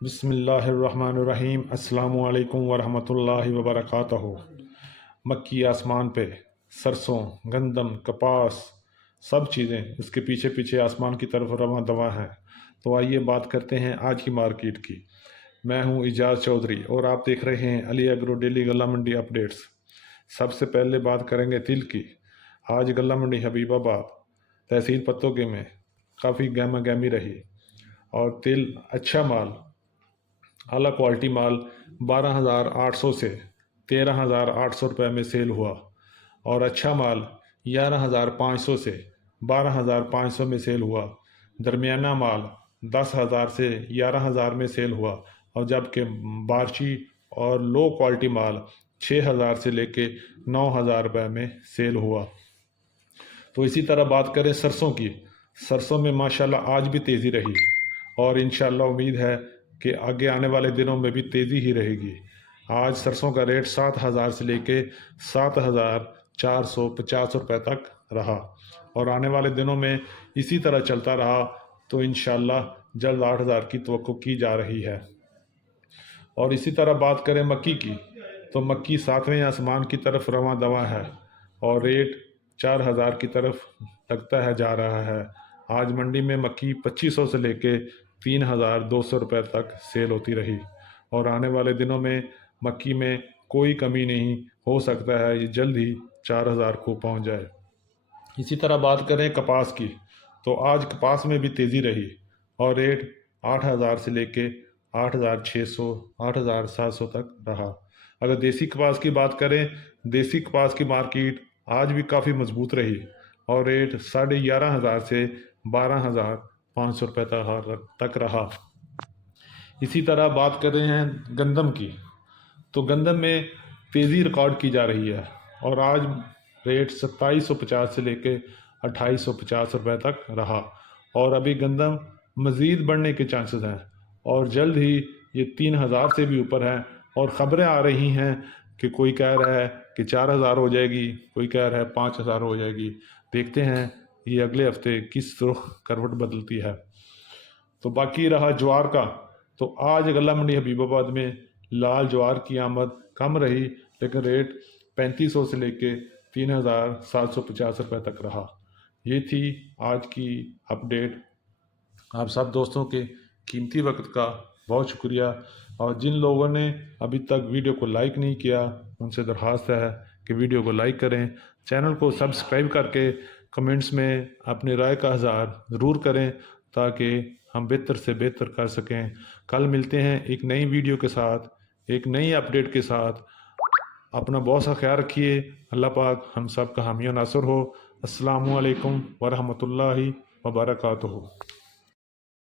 بسم اللہ الرحمن الرحیم۔ السلام علیکم ورحمۃ اللہ وبرکاتہ۔ مکی آسمان پہ سرسوں، گندم، کپاس، سب چیزیں اس کے پیچھے پیچھے آسمان کی طرف رواں دواں ہیں۔ تو آئیے بات کرتے ہیں آج کی مارکیٹ کی۔ میں ہوں اعجاز چودھری اور آپ دیکھ رہے ہیں علی ایگرو ڈیلی غلہ منڈی اپڈیٹس۔ سب سے پہلے بات کریں گے تل کی۔ آج غلہ منڈی حبیب آباد تحصیل پتوگے میں کافی گہما گہمی رہی اور تل اچھا مال، اعلیٰ کوالٹی مال 12,800 سے 13,800 روپے میں سیل ہوا، اور اچھا مال 11,500 سے 12,500 میں سیل ہوا۔ درمیانہ مال 10,000 سے 11,000 میں سیل ہوا، اور جبکہ بارچی اور لو کوالٹی مال 6,000 سے لے کے 9,000 روپے میں سیل ہوا۔ تو اسی طرح بات کریں سرسوں کی۔ سرسوں میں ماشاءاللہ آج بھی تیزی رہی، اور انشاءاللہ امید ہے کہ آگے آنے والے دنوں میں بھی تیزی ہی رہے گی۔ آج سرسوں کا ریٹ 7,000 سے لے کے 7,450 روپے تک رہا، اور آنے والے دنوں میں اسی طرح چلتا رہا تو انشاءاللہ جلد 8,000 کی توقع کی جا رہی ہے۔ اور اسی طرح بات کریں مکی کی، تو مکی 7ویں آسمان کی طرف رواں دواں ہے، اور ریٹ 4,000 کی طرف لگتا ہے جا رہا ہے۔ آج منڈی میں مکی 2,500 سے لے کے 3,200 روپے تک سیل ہوتی رہی، اور آنے والے دنوں میں مکی میں کوئی کمی نہیں، ہو سکتا ہے یہ جلد ہی 4,000 کو پہنچ جائے۔ اسی طرح بات کریں کپاس کی، تو آج کپاس میں بھی تیزی رہی، اور ریٹ 8,000 سے لے کے 8,600 8,700 تک رہا۔ اگر دیسی کپاس کی بات کریں، دیسی کپاس کی مارکیٹ آج بھی کافی مضبوط رہی، اور ریٹ 11,500 سے 12,500 روپے تک رہا۔ اسی طرح بات کر رہے ہیں گندم کی، تو گندم میں تیزی ریکارڈ کی جا رہی ہے، اور آج ریٹ 2,750 سے لے کے 2,850 روپے تک رہا، اور ابھی گندم مزید بڑھنے کے چانسز ہیں، اور جلد ہی یہ 3,000 سے بھی اوپر ہے، اور خبریں آ رہی ہیں کہ کوئی کہہ رہا ہے کہ 4,000 ہو جائے گی، کوئی کہہ رہا ہے 5,000 ہو جائے گی۔ دیکھتے ہیں یہ اگلے ہفتے کس رخ کروٹ بدلتی ہے۔ تو باقی رہا جوار کا، تو آج غلہ منڈی حبیب آباد میں لال جوار کی آمد کم رہی، لیکن ریٹ 3,500 سے لے کے 3,750 روپے تک رہا۔ یہ تھی آج کی اپڈیٹ۔ آپ سب دوستوں کے قیمتی وقت کا بہت شکریہ، اور جن لوگوں نے ابھی تک ویڈیو کو لائک نہیں کیا ان سے درخواست ہے کہ ویڈیو کو لائک کریں، چینل کو سبسکرائب کر کے کمنٹس میں اپنی رائے کا اظہار ضرور کریں تاکہ ہم بہتر سے بہتر کر سکیں۔ کل ملتے ہیں ایک نئی ویڈیو کے ساتھ، ایک نئی اپڈیٹ کے ساتھ۔ اپنا بہت سا خیال رکھیے۔ اللہ پاک ہم سب کا حامی و ناصر ہو۔ السلام علیکم ورحمۃ اللہ وبرکاتہ۔